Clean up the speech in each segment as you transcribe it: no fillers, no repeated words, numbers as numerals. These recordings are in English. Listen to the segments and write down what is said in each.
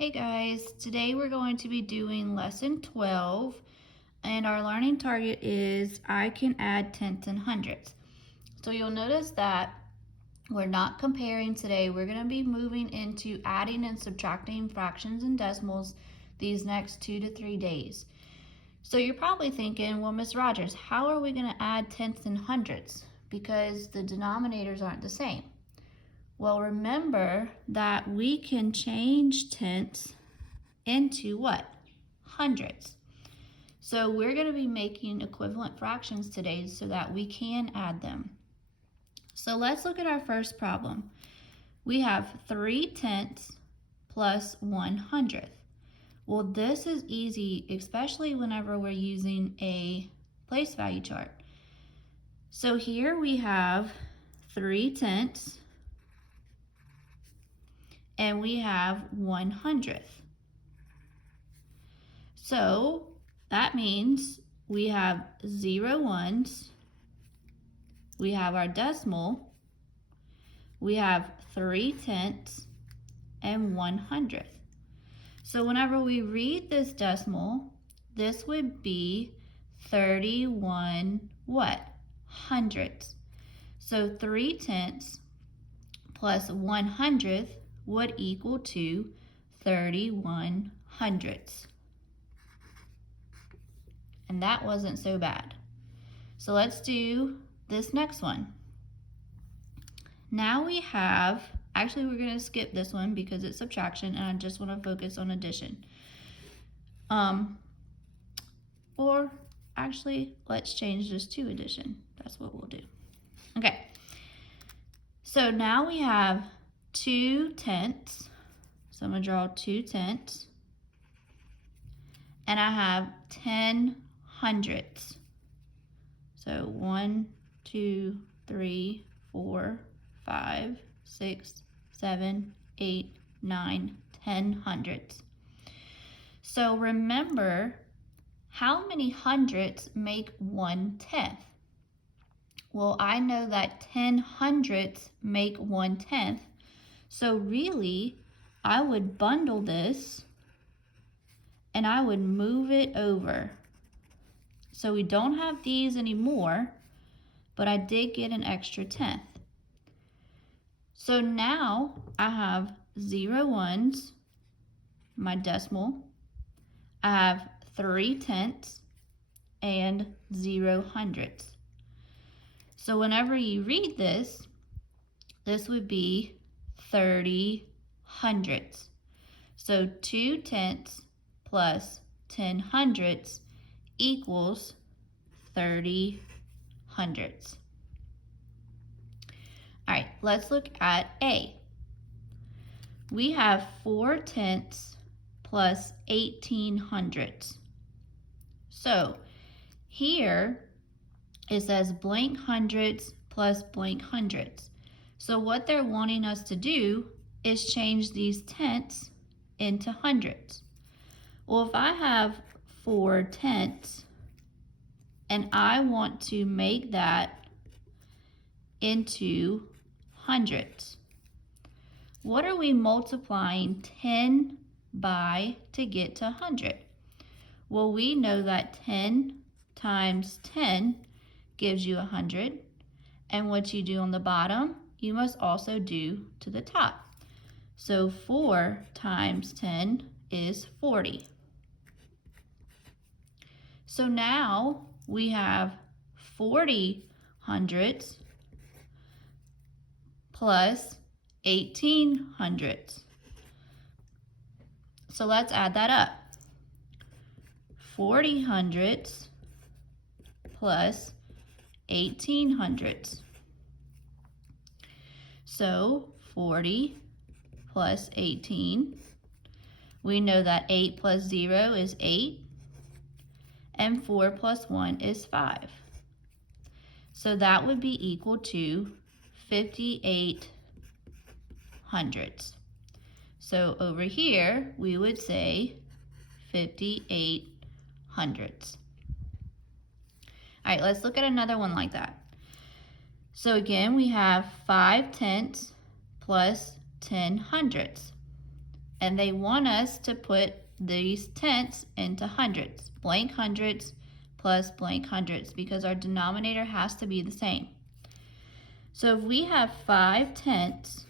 Hey guys, today we're going to be doing lesson 12 and our learning target is I can add tenths and hundredths. So you'll notice that we're not comparing today. We're going to be moving into adding and subtracting fractions and decimals these next 2 to 3 days. So you're probably thinking, well, Miss Rogers, how are we going to add tenths and hundredths? Because the denominators aren't the same. Well, remember that we can change tenths into what? Hundredths. So we're going to be making equivalent fractions today so that we can add them. So let's look at our first problem. We have 3/10 plus 1/100th. Well, this is easy, especially whenever we're using a place value chart. So here we have 3/10 and we have 1/100th. So that means we have 0 ones, we have our decimal, we have 3/10 and 1/100th. So whenever we read this decimal, this would be 31 what? Hundredths. So 3/10 plus 1/100th would equal to 31 hundredths. And that wasn't so bad. So let's do this next one. Now we have, actually we're going to skip this one because it's subtraction and I just want to focus on addition. Or actually, let's change this to addition. That's what we'll do. Okay. So now we have 2/10. So I'm going to draw 2/10. And I have 10 hundredths. So 1, 2, 3, 4, 5, 6, 7, 8, 9, 10 hundredths. So remember, how many hundredths make 1/10? Well, I know that 10 hundredths make 1/10. So really, I would bundle this and I would move it over. So we don't have these anymore, but I did get an extra tenth. So now I have 0 ones, my decimal, I have 3/10 and 0 hundredths. So whenever you read this, this would be 30 hundredths. So 2/10 plus 10 hundredths equals 30 hundredths. All right, let's look at A. We have 4/10 plus 18 hundredths. So here it says blank hundredths plus blank hundredths. So what they're wanting us to do is change these tenths into hundredths. Well, if I have 4/10 and I want to make that into hundredths, what are we multiplying 10 by to get to 100? Well, we know that 10 times 10 gives you 100, and what you do on the bottom, you must also do to the top. So 4 times 10 is 40. So now we have 40 hundredths plus 18 hundredths. So let's add that up. 40 hundredths plus 18 hundredths. So 40 plus 18. We know that 8 plus 0 is 8. And 4 plus 1 is 5. So that would be equal to 58 hundredths. So over here, we would say 58 hundredths. All right, let's look at another one like that. So again, we have 5/10 plus 10 hundredths. And they want us to put these tenths into hundreds, blank hundreds plus blank hundreds, because our denominator has to be the same. So if we have 5 tenths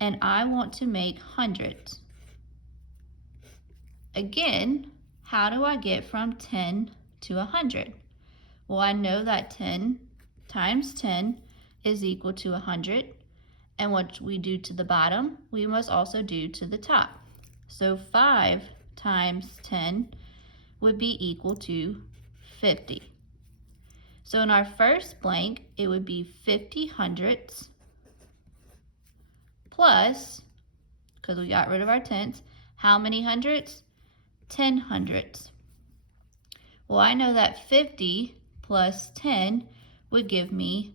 and I want to make hundreds, again, how do I get from 10 to 100? Well, I know that 10 times 10 is equal to 100. And what we do to the bottom, we must also do to the top. So 5 times 10 would be equal to 50. So in our first blank, it would be 50 hundredths plus, because we got rid of our tenths, how many hundredths? 10 hundredths. Well, I know that 50 plus 10 would give me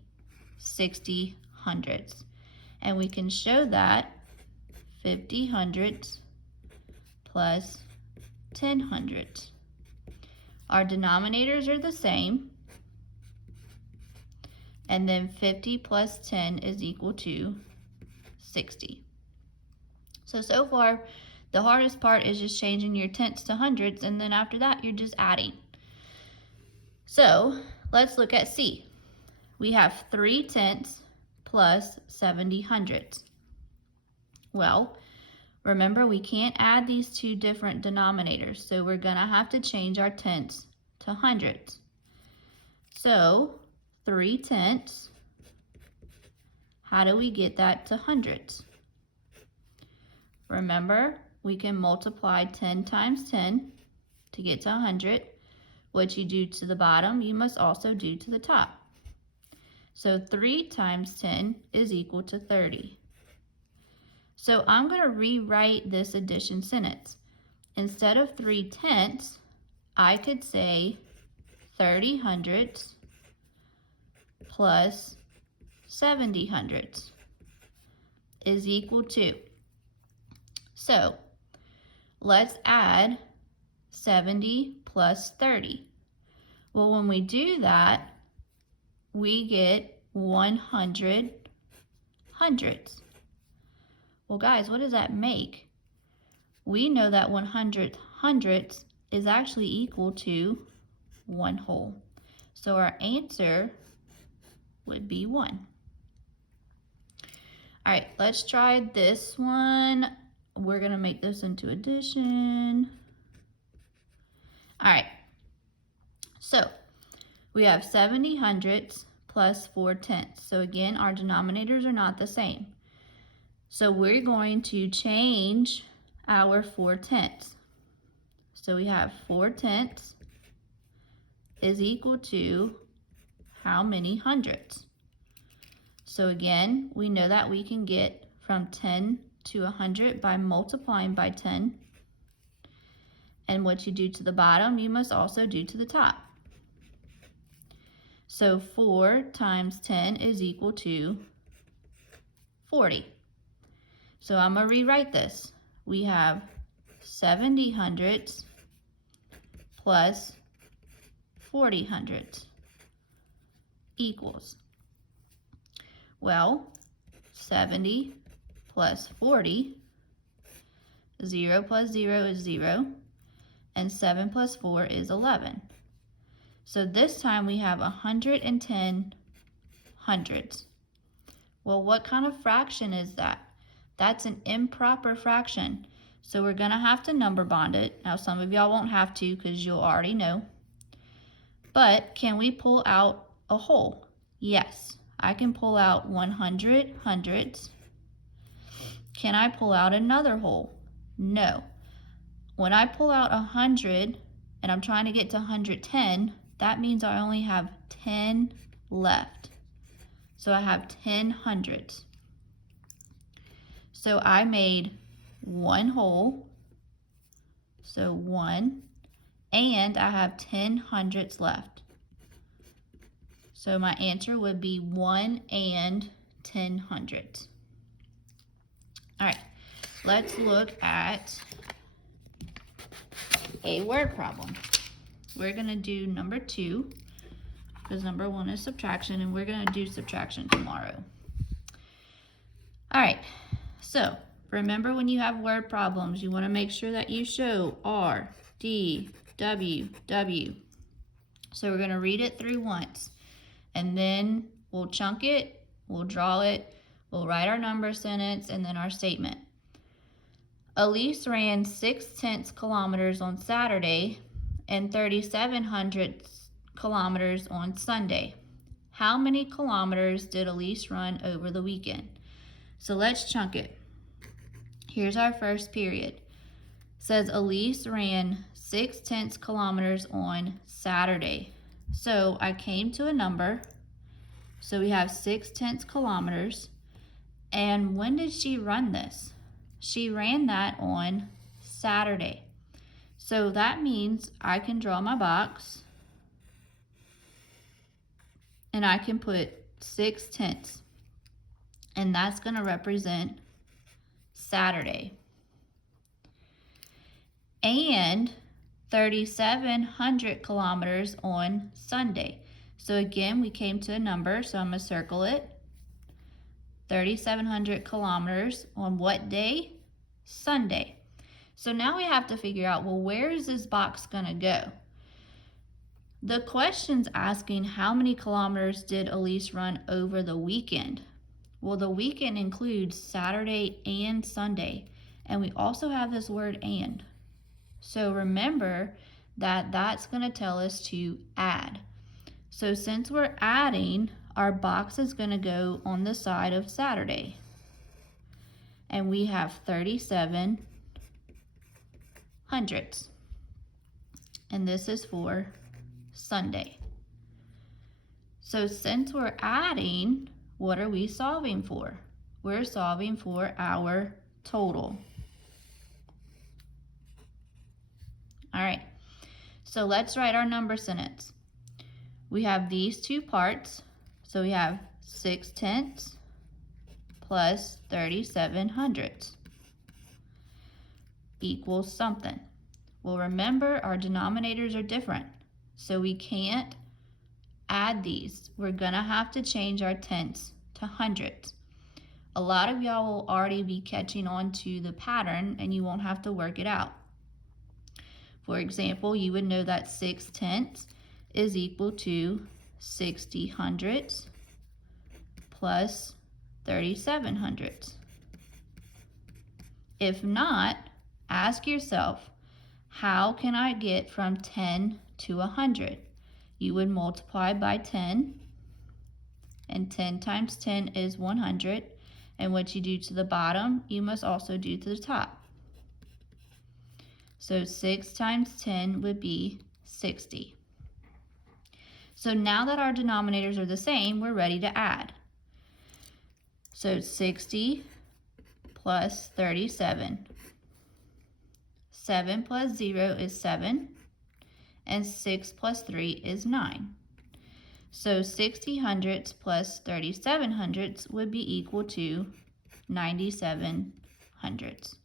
60 hundredths. And we can show that 50 hundredths plus 10 hundredths. Our denominators are the same. And then 50 plus 10 is equal to 60. So far, the hardest part is just changing your tenths to hundreds, and then after that, you're just adding. So let's look at C. We have 3 tenths plus 70 hundredths. Well, remember we can't add these two different denominators, so we're gonna have to change our tenths to hundredths. So 3 tenths, how do we get that to hundredths? Remember, we can multiply 10 times 10 to get to 100. What you do to the bottom, you must also do to the top. So 3 times 10 is equal to 30. So I'm going to rewrite this addition sentence. Instead of 3 tenths, I could say 30 hundredths plus 70 hundredths is equal to. So let's add 70 plus 30. Well, when we do that, we get 100 hundredths. Well, guys, what does that make? We know that 100 hundredths is actually equal to 1 whole. So our answer would be 1. All right, let's try this one. We're going to make this into addition. All right, so we have 70 hundredths plus 4 tenths. So again, our denominators are not the same. So we're going to change our 4 tenths. So we have 4 tenths is equal to how many hundredths? So again, we know that we can get from 10 to 100 by multiplying by 10. And what you do to the bottom, you must also do to the top. So 4 times 10 is equal to 40. So I'm going to rewrite this. We have 70 hundredths plus 40 hundredths equals. Well, 70 plus 40, 0 plus 0 is 0, and 7 plus 4 is 11. So this time we have 110 hundredths. Well, what kind of fraction is that? That's an improper fraction. So we're gonna have to number bond it. Now some of y'all won't have to because you'll already know. But can we pull out a whole? Yes, I can pull out 100 hundredths. Can I pull out another whole? No. When I pull out 100 and I'm trying to get to 110, that means I only have 10 left. So I have 10 hundredths. So I made 1 whole, so 1, and I have 10 hundredths left. So my answer would be 1 and 10 hundredths. All right, let's look at a word problem. We're gonna do number 2, because number 1 is subtraction, and we're gonna do subtraction tomorrow. All right, so Remember, when you have word problems, you want to make sure that you show R, D, W, W. So we're going to read it through once, and then we'll chunk it, we'll draw it, we'll write our number sentence, and then our statement. Elise ran 6/10 kilometers on Saturday and 3,700 kilometers on Sunday. How many kilometers did Elise run over the weekend? So let's chunk it. Here's our first period. It says Elise ran 6/10 kilometers on Saturday. So I came to a number. So we have 6/10 kilometers. And when did she run this? She ran that on Saturday. So that means I can draw my box and I can put 6/10, and that's going to represent Saturday. And 3,700 kilometers on Sunday. So again, we came to a number, so I'm going to circle it. 3,700 kilometers on what day? Sunday. So now we have to figure out, well, where is this box going to go? The question's asking how many kilometers did Elise run over the weekend? Well, the weekend includes Saturday and Sunday, and we also have this word and. So remember that that's going to tell us to add. So since we're adding, our box is going to go on the side of Saturday. And we have 37 hundredths. And this is for Sunday. So since we're adding, what are we solving for? We're solving for our total. All right, so let's write our number sentence. We have these two parts. So we have 6/10 plus 3,700 equals something. Well, remember, our denominators are different, so we can't add these. We're gonna have to change our tenths to hundredths. A lot of y'all will already be catching on to the pattern and you won't have to work it out. For example, you would know that 6/10 is equal to 60 hundredths plus 37 hundredths. If not, ask yourself, how can I get from 10 to 100? You would multiply by 10, and 10 times 10 is 100, and what you do to the bottom, you must also do to the top. So 6 times 10 would be 60. So now that our denominators are the same, we're ready to add. So 60 plus 37. 7 plus 0 is 7, and 6 plus 3 is 9. So 60 hundredths plus 37 hundredths would be equal to 97 hundredths.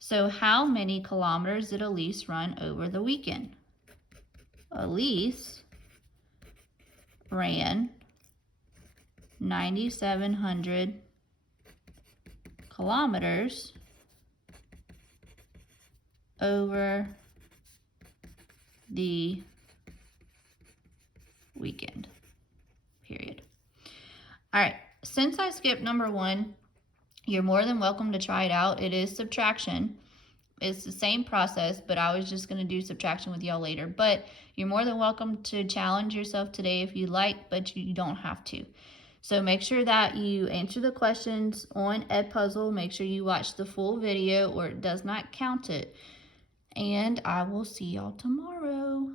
So how many kilometers did Elise run over the weekend? Elise ran 9,700 kilometers over the weekend, period. All right, since I skipped number 1, you're more than welcome to try it out. It is subtraction. It's the same process, but I was just going to do subtraction with y'all later. But you're more than welcome to challenge yourself today if you like, but you don't have to. So make sure that you answer the questions on Edpuzzle. Make sure you watch the full video or it does not count it. And I will see y'all tomorrow.